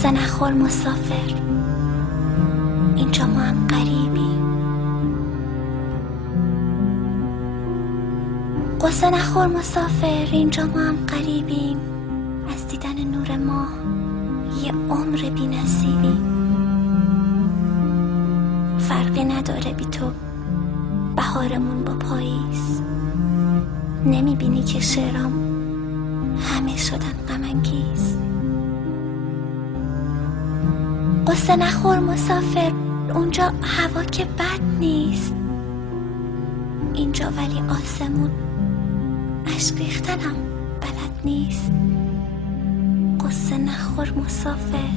قصه نخور مسافر، اینجا ما هم غریبیم. قصه نخور مسافر، اینجا ما هم غریبیم. از دیدن نور ماه یه عمر بی نصیبیم. فرقی نداره بی تو بهارمون با پاییز. نمیبینی که شعرام همه شدن غم انگیز. قصه نخور مسافر، اونجا هوا که بد نیست. اینجا ولی آسمون اشک ریختنم بلد نیست. قصه نخور مسافر،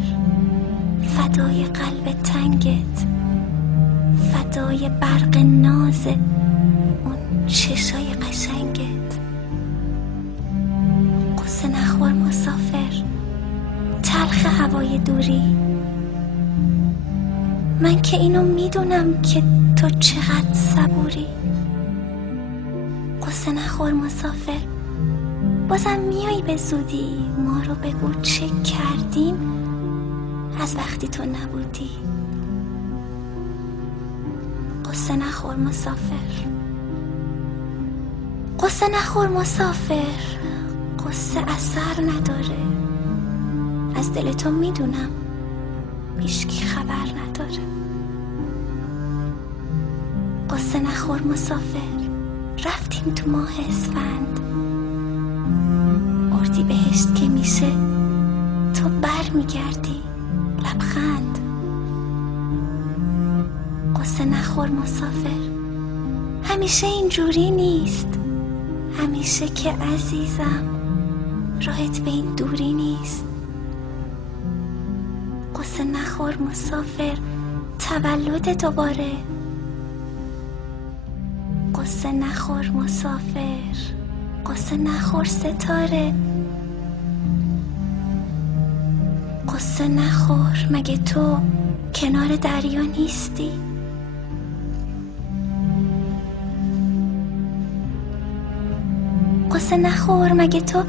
فدای قلب تنگت، فدای برق ناز اون چشای قشنگت. قصه نخور مسافر، تلخ هوای دوری. من که اینو میدونم که تو چقدر صبوری. قصه نخور مسافر، بازم میایی به زودی. ما رو بگو چه کردیم از وقتی تو نبودی. قصه نخور مسافر، قصه نخور مسافر. قصه اثر نداره، از دل تو میدونم هیچکی خبر نداره. قصه نخور مسافر، رفتیم تو ماه اسفند. اردیبهشت که میشه تو بر میگردی لبخند. قصه نخور مسافر، همیشه اینجوری نیست. همیشه که عزیزم راهت به این دوری نیست. قصه نخور مسافر، تولد دوباره. قصه نخور مسافر، قصه نخور ستاره. قصه نخور، مگه تو کنار دریا نیستی؟ قصه نخور، مگه تو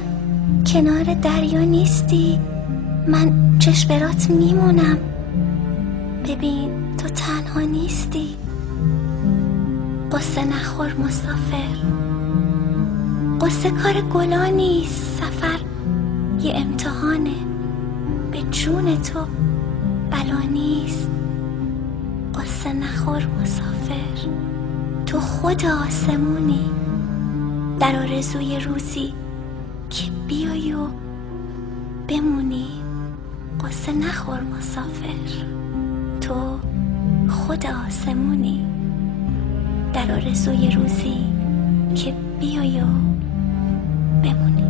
کنار دریا نیستی؟ من چشم میمونم، ببین تو تنها نیستی. قصه نخور مسافر، قصه کار گلا نیست. سفر یه امتحانه، به جون تو بلا نیست. قصه نخور مسافر، تو خود آسمونی. در آرزوی روزی که بیایی و بمونی. قصه نخور مسافر، تو خود آسمونی. در آرزوی روزی که بیایی و بمونی.